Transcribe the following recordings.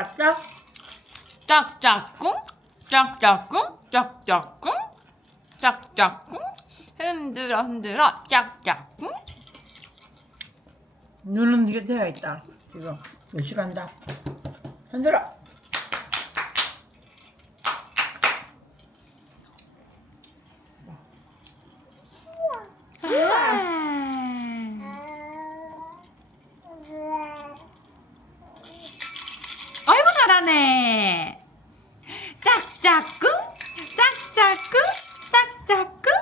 짝짝 짝짝꿍 짝짝꿍 짝짝꿍 짝짝꿍 흔들어 흔들어 짝짝꿍 눈은 이게 되어 있다. 지금 몇 시간다. 흔들어. 짝짝꿍 짝짝꿍 짝짝꿍.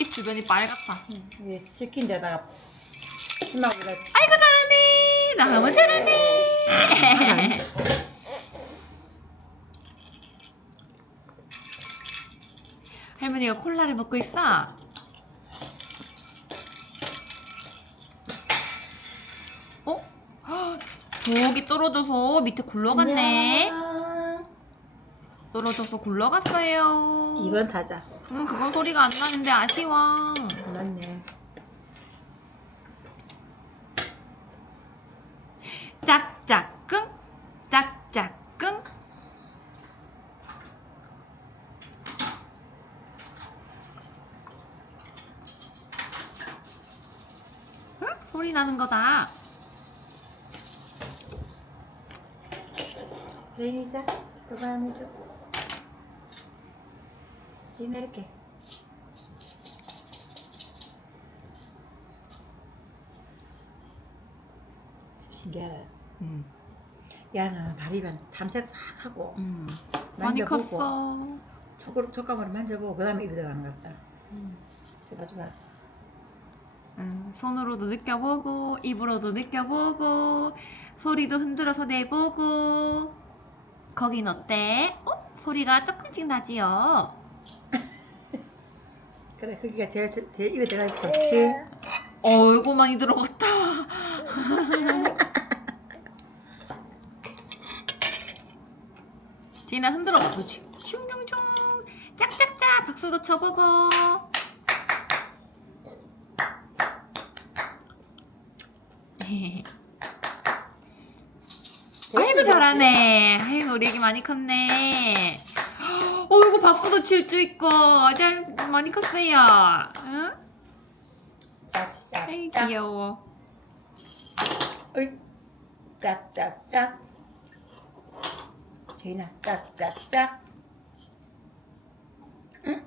이 주변이 빨갛다. 이게 시킨 데다가 신나보다 아이고 잘하네. 너무 잘하네. 할머니가 콜라를 먹고 있어. 어? 헉, 저기 떨어져서 밑에 굴러갔네 떨어져서 굴러갔어요 2번 타자. 음, 그건 소리가 안 나는데 아쉬워 맞네. 짝짝꿍 짝짝꿍 응? 소리 나는 거다 레이자 그만해줘. 지금 이렇게. 신기하다. 음. 야는 발이면 탐색 싹 하고 음, 많이 만져보고. 컸어 촉으로 촉감으로 만져보고 그 다음에 입에 들어가는 것 같다. 음, 줘봐 줘봐. 음, 손으로도 느껴보고 입으로도 느껴보고 소리도 흔들어서 내보고 거긴 어때? 어? 소리가 조금씩 나지요 그래 거기가 제일 제일 입에 들어가 좋지. 어이구 많이 들어갔다. 디나 흔들어. 그렇지. 슝슝슝. 짝짝짝. 박수도 쳐보고. 아이고 잘하네. 아이고 우리 애기 많이 컸네. 어이구 박수도 칠줄 있고. 잘 많이 컸어요. 응? 아이 짝짝짝. 귀여워. 어이. 짝짝짝. 제인아 짝짝짝.